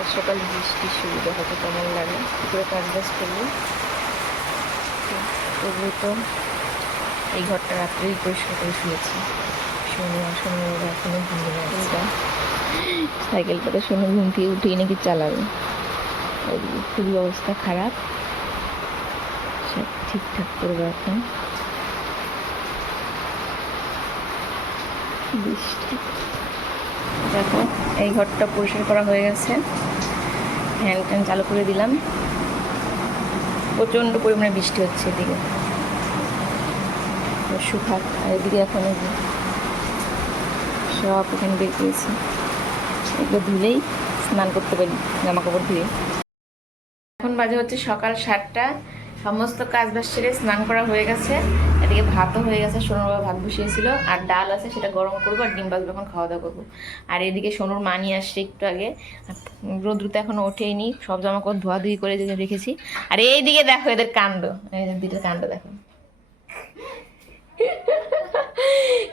সকাল সকাল বৃষ্টি শুরু, দেখো তো কেমন লাগে পুরো কাজ বাজ করবো। তবু তো এই ঘরটা রাত্রেই পরিষ্কার করে শুয়েছি। শোনো এখনো ঘুমিয়ে আছে। সাইকেলটা তো শোনো ঘুম থেকে উঠেই নাকি চালাবে। খুবই অবস্থা খারাপ, সব ঠিকঠাক করবো এখন। বৃষ্টি দেখো, এই ঘরটা পরিষ্কার করা হয়ে গেছে, ফ্যান ট্যান চালু করে দিলাম। প্রচণ্ড পরিমাণে বৃষ্টি হচ্ছে এদিকে, শুকাক। আর এদিকে এখন সব এখানে বের করেছি, এগুলো ধুলেই স্নান করতে পারি জামা কাপড় ধুয়ে। এখন বাজে হচ্ছে সকাল 7টা, সমস্ত কাজ বাজ সেরে স্নান করা হয়ে গেছে। এদিকে ভাতও হয়ে গেছে, সোনুর বাবা ভাত বসিয়েছিল, আর ডাল আছে সেটা গরম করবো, আর ডিম ভাজবো, এখন খাওয়া দাওয়া করবো। আর এদিকে সোনুর মা নিয়ে আসছে একটু আগে, রোদ্রুতে এখনো ওঠেইনি, সব জামা কাপড় ধোয়াধুয়ি করে রেখেছি। আর এইদিকে দেখো এদের কাণ্ড, এদের দুটো কাণ্ড দেখো,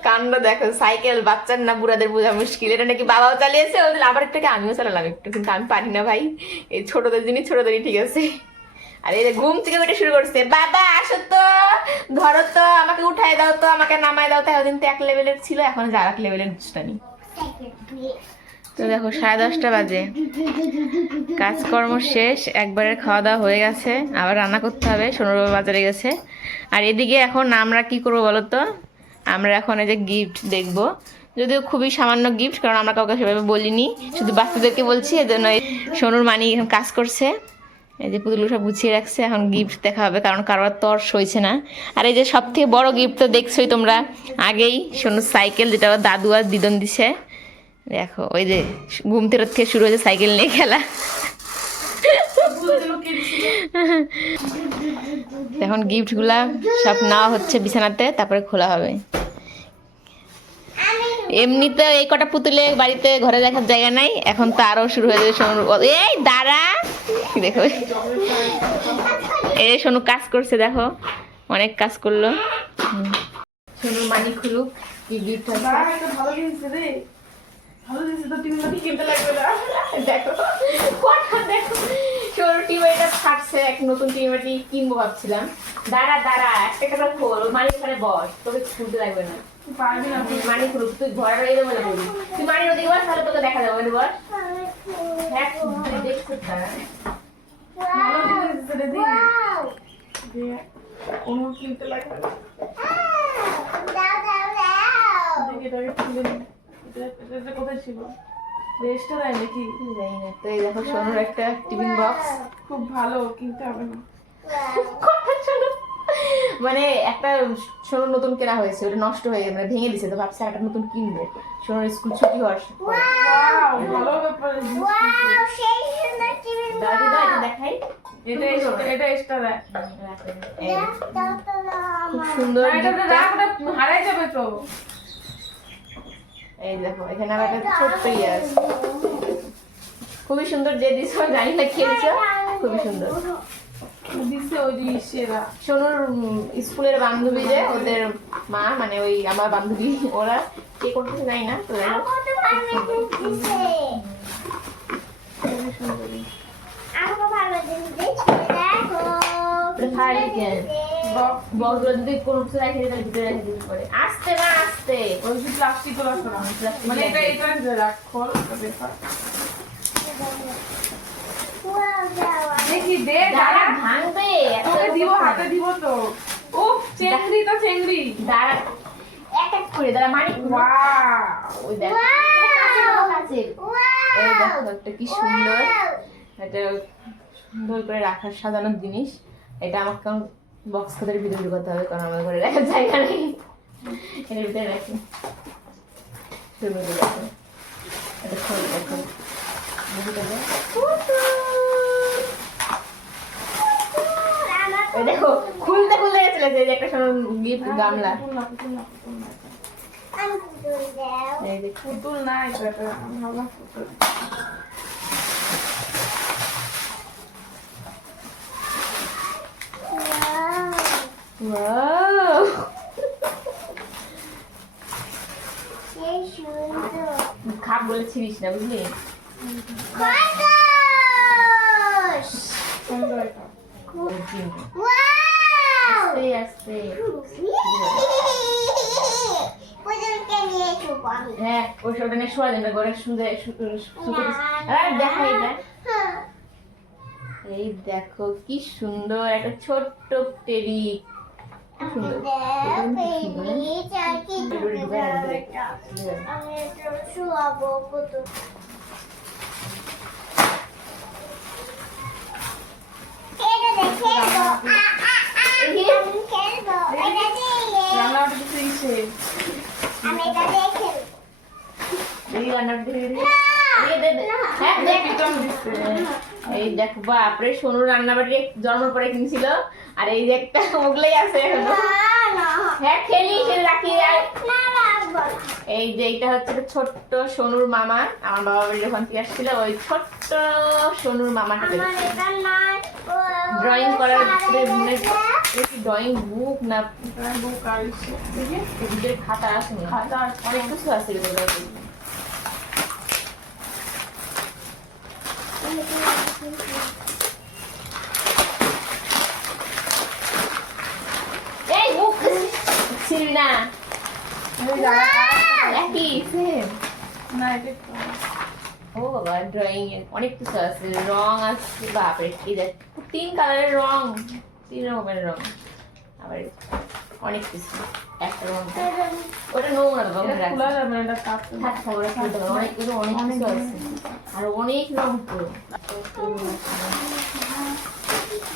কাণ্ড দেখো। সাইকেল বাচ্চার না বুড়াদের বোঝা মুশকিল, এটা নাকি বাবাও চালিয়েছে, ওদের আবার একটাকে আমিও চালালাম একটু, কিন্তু আমি পারি না ভাই, এই ছোটদের জিনিস ছোটদেরই ঠিক আছে। আর এই ঘুম থেকে বেটে শুরু করছে, বাবা আসো তো, ধরো তো, আমাকে উঠাই দাও তো, আমাকে নামাই দাও তো। এতদিন তো এক লেভেলের ছিল, এখন আর এক লেভেলের দুষ্টামি। তো দেখো 10:30 বাজে, কাজকর্ম শেষ, একবারের খাওয়া দাওয়া হয়ে গেছে, আবার রান্না করতে হবে, সোনুর বাবা বাজারে গেছে। আর এদিকে এখন আমরা কি করবো বলো তো, আমরা এখন এই যে গিফট দেখবো, যদিও খুবই সামান্য গিফট, কারণ আমরা কাউকে সেভাবে বলিনি, শুধু বাচ্চাদেরকে বলছি। এজন্য সোনুর মানি এখন কাজ করছে, এই যে পুতুল সব গুছিয়ে রাখছে, এখন গিফট দেখা হবে, কারণ কারোর তর সইছে না। আর এই যে সব থেকে বড় গিফট তো দেখছোই তোমরা আগেই, সোনুর সাইকেল, যেটা দাদু আর দিদন দিছে। দেখো ওই যে ঘুম থেকে শুরু হয়েছে সাইকেল নিয়ে খেলা। এখন গিফটগুলা সব নেওয়া হচ্ছে বিছানাতে, তারপরে খোলা হবে। এমনিতে এই কটা পুতুলে বাড়িতে ঘরে দেখার জায়গা নাই, এখন তো আরো শুরু হয়ে যাবে। এই দাঁড়া, দেখো এই সোনু কাজ করছে, দেখো অনেক কাজ করলো। সোনুর মানি খুলুক, কি গিফট আছে। ভালো জিনিস রে, ভালো জিনিস তো তুমি নাকি কিনতে লাগবে না। দেখো কথা দেখো, সোনুর টিমাটিটা ফাটছে, এক নতুন টিমাটি কিনবো ভাবছিলাম। দাঁড়া দাঁড়া, একটা কথা খোল, মানি এখানে বস, তোকে খুলতে লাগবে না। পারবি না, মানি খুলুক, তুই ঘরে বাইরে বলে বলবি, তুই মানি ওদিকে বস, তাহলে তোকে দেখা যাবে। বস, হ্যাঁ দেখছো তারা ভালো জিনিস রে, দিয়ে কোনো কিনতে লাগবে না। কোথায় ছিল রেস্টটা দেয় নাকি জানি না। তো এই দেখো সোনুর একটা টিফিন বক্স, খুব ভালো, কিনতে হবে না। কথা শোনো, মানে একটা সোনুর নতুন কেনা হয়েছে, ওটা নষ্ট হয়ে গেছে, মানে ভেঙে দিছে, তো ভাবছি একটা নতুন কিনবে সোনুর স্কুল ছুটি হওয়ার পরে। ভালো ব্যাপার, দেখাই, এটা এক্সট্রা দেয়, খুব সুন্দর, হারাই যাবে তো। এই দেখো এখানে আবার একটা ছোট্ট ইয়ে আছে, খুবই সুন্দর, যে দিছ জানি না খেয়েছো, খুবই সুন্দর দিছে। ওই জিনিসেরা সোনুর স্কুলের বান্ধবী, যে ওদের মা, মানে ওই আমার বান্ধবী, ওরা কে করতেছে জানি না, তো বক্সগুলো যদি কোনো কিছু রেখে দিতে ভিতরে রেখে দিতে পারে। আস্তে না আস্তে, ওই যে প্লাস্টিক গুলো মানে এটা রাখো, দেখি দে, দাঁড়া ভাঙবে, তোকে দিব, হাতে দিব তো। ও চেংড়ি তো চেংড়ি, দাঁড়া এক এক করে দাঁড়া, মানি ওয়াও, ওই দেখো আছে, এই দেখো একটা কি সুন্দর, এটা সুন্দর করে রাখার সাজানোর জিনিস। এটা আমাকে কারণ বক্স খাদের ভিতরে ঢুকাতে হবে, কারণ আমার ঘরে রাখার জায়গা নেই, এর ভিতরে রাখি। সুন্দর দেখো, এটা খোল, দেখো দেখো খুলতে খুলতে চলে যায়, একটা সময় গিফট গামলা, এই যে পুতুল না, এটা ভালো পুতুল। ওয়াও, খাপ বলে ছিড়িস না, বুঝলি? আস্তে আস্তে হ্যাঁ ওই ওটা নিয়ে শোয়া যাবে ঘরে শুয়ে দেখো এটা এই দেখো কি সুন্দর একটা ছোট্ট টেডি এই দেখো বাপরে সোনুর রান্নাবাড়ি জন্মের পরে কিনছিল আর এই যে একটা ওগুলোই আছে এখনো হ্যাঁ খেলি রাখি এই যে এইটা হচ্ছে ছোট্ট সোনুর মামা আমার বাবা বাড়ি যখন থেকে আসছিল ওই ছোট্ট সোনুর মামাটা ড্রয়িং করার ড্রয়িং বুক না বুক আর খাতা আছে খাতা অনেক কিছু আছে এই মুখ ছিলি না একই সেম না ও বাবা ড্রয়িং এর অনেক কিছু আছে রং আছে বাপরে এই দেখ 3 কালারের রং 3 রকমের রং আবার অনেক কিছু একটা রং ওটা নোংরা বাবা খোলা যাবে না এটা কাটতে অনেক কিছু আছে আর অনেক রং তো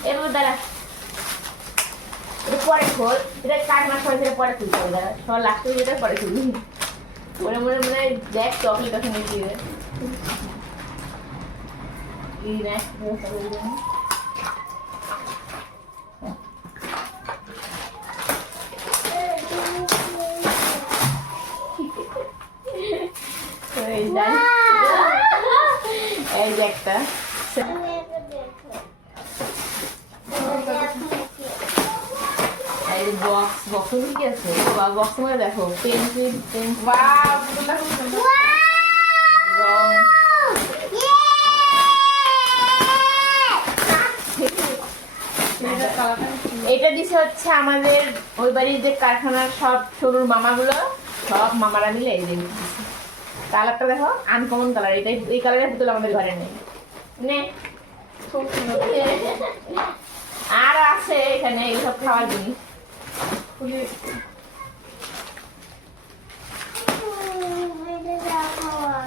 এবার দাঁড়া এটা পরে খোল এটা কাট মাস হয় সেটা পরে খুলতে হবে দাঁড়া সব লাস্ট হয়ে যেটা পরে খুলবি মনে মনে মনে দেখ চকলেট ওখানে দিয়ে এই দেখ এই যে একটা বক্স কি আছে বক্স মধ্যে দেখো পেন্সিল এটা দিছে হচ্ছে আমাদের ওই বাড়ির যে কারখানার সব সরুর মামাগুলো সব মামারা মিলে এই যে কালারটা দেখো আনকমন কালার এটা এই কালারের পুতুল আমাদের ঘরে নেই নে খুব সুন্দর আর আছে এখানে এইসব খাওয়ার জিনিস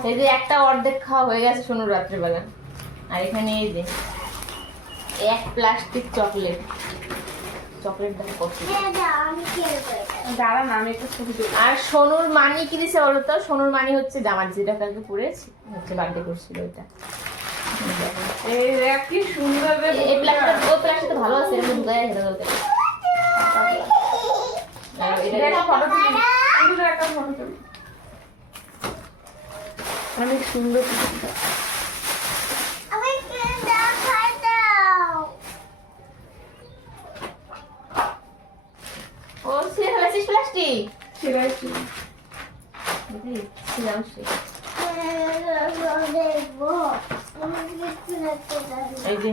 এই যে একটা অর্ধেক খাওয়া হয়ে গেছে সোনুর রাত্রেবেলা আর এখানে এই যে এক প্লাস্টিক চকলেট আর সোনুর মানি কি দিছে বলতো সোনুর মানি হচ্ছে জামা যেটা কালকে পরেছি হচ্ছে বার্থডে করছিল ওইটা কি সুন্দর এই প্লাস্টিকটা ওই প্লাস্টিকটা ভালো আছে এরকম ঢুকায় রেখে দাও অনেক সুন্দর ও সে হলাছিস প্লাস্টিক ছিড়াইছি ছিড়াইছি এই যে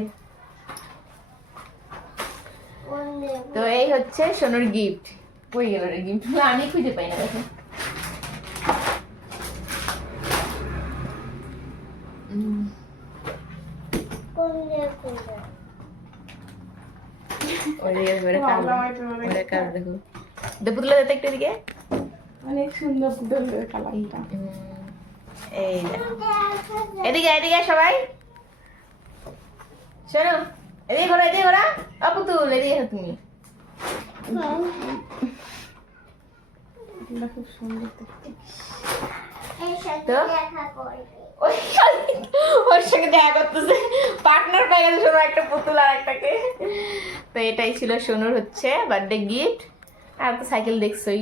তো এই হচ্ছে সোনুর গিফট কই গেল রে গিফট আমি খুঁজে পাই না দেখো অনেক সুন্দর এদিকে এদিকে সবাই শোনো এদিকে ঘোরা পুতুল এদিকে তুমি খুব সুন্দর তো ওর সঙ্গে দেখা করতেছে পার্টনার পাই গেছে সোনুর একটা পুতুল আর একটাকে তো এটাই ছিল সোনুর হচ্ছে বার্থডে গিফট আর তো সাইকেল দেখছোই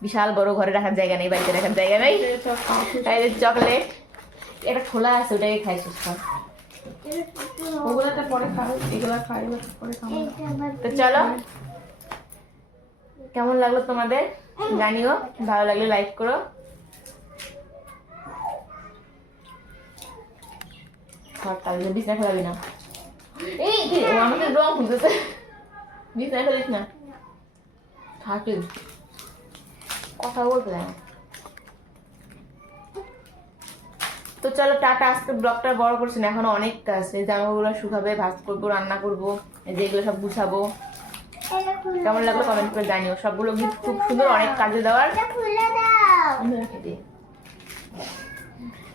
বিশাল বড় ঘরে রাখার জায়গা নেই বাড়িতে রাখার জায়গা নেই চকলেট এটা খোলা আছে ওটাকে খাইছিস ওগুলোটা পরে খাও এগুলো খাই পরে খাও তো চলো কেমন লাগলো তোমাদের জানিও ভালো লাগলে লাইক করো বিছনা খেলাবি না এই আমাদের রং খুঁজতেছে বিছানায় ফেলিস না থাকি কথা বলতে দেয় না। তো চলো টাটা, আজকে ব্লগটা বড় করছি না, এখনো অনেক কাজ। এই জামাগুলো শুকাবে, ভাজ করবো, রান্না করবো, এই যে এগুলো সব গুছাবো। কেমন লাগলো কমেন্ট করে জানিও। সবগুলো গিফট খুব সুন্দর, অনেক কাজে দেওয়ার।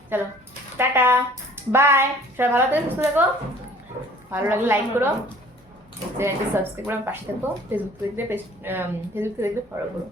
চলো টাটা বাই, সবাই ভালো থেকে সুস্থ থাকো। ভালো লাগলে লাইক করো, চ্যানেলটি সাবস্ক্রাইব করে পাশে থাকো। ফেসবুক থেকে দেখলে ফলো করো।